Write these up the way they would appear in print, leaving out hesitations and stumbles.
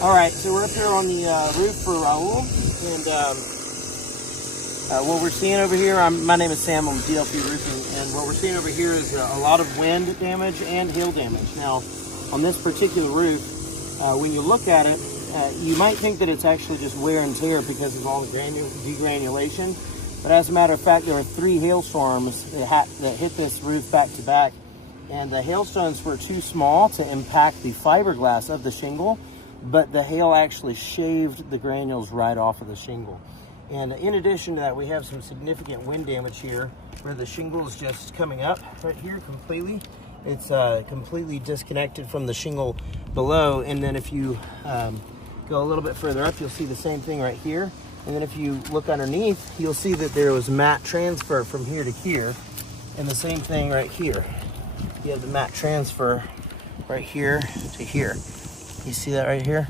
All right, so we're up here on the roof for Raul, and what we're seeing over here, my name is Sam, I'm DLP Roofing, and what we're seeing over here is a lot of wind damage and hail damage. Now, on this particular roof, when you look at it, you might think that it's actually just wear and tear because of all the degranulation, but as a matter of fact, there were 3 hailstorms that hit this roof back to back, and the hailstones were too small to impact the fiberglass of the shingle, but the hail actually shaved the granules right off of the shingle. And in addition to that, we have some significant wind damage here where the shingle is just coming up right here completely. It's completely disconnected from the shingle below. And then if you go a little bit further up, you'll see the same thing right here. And then if you look underneath, you'll see that there was mat transfer from here to here. And the same thing right here. You have the mat transfer right here to here. You see that right here?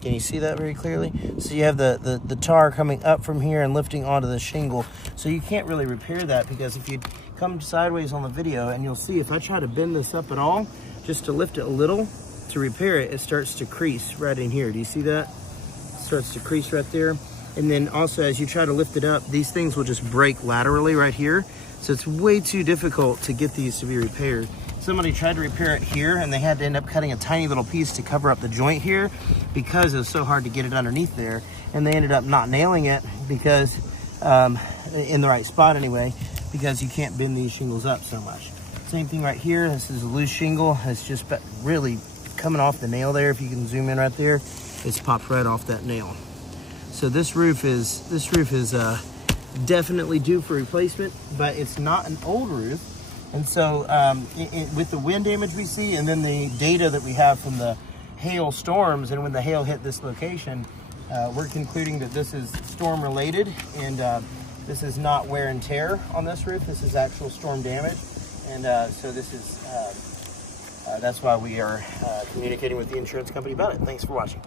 Can you see that very clearly? So you have the tar coming up from here and lifting onto the shingle. So you can't really repair that, because if you come sideways on the video, and you'll see if I try to bend this up at all, just to lift it a little to repair it, it starts to crease right in here. Do you see that? It starts to crease right there. And then also as you try to lift it up, these things will just break laterally right here. So it's way too difficult to get these to be repaired. Somebody tried to repair it here, and they had to end up cutting a tiny little piece to cover up the joint here because it was so hard to get it underneath there. And they ended up not nailing it because, in the right spot anyway, because you can't bend these shingles up so much. Same thing right here. This is a loose shingle. It's just really coming off the nail there. If you can zoom in right there, it's popped right off that nail. So this roof is definitely due for replacement, but it's not an old roof. And so with the wind damage we see, and then the data that we have from the hail storms, and when the hail hit this location, we're concluding that this is storm related, and this is not wear and tear on this roof. This is actual storm damage. And so this is, that's why we are communicating with the insurance company about it. Thanks for watching.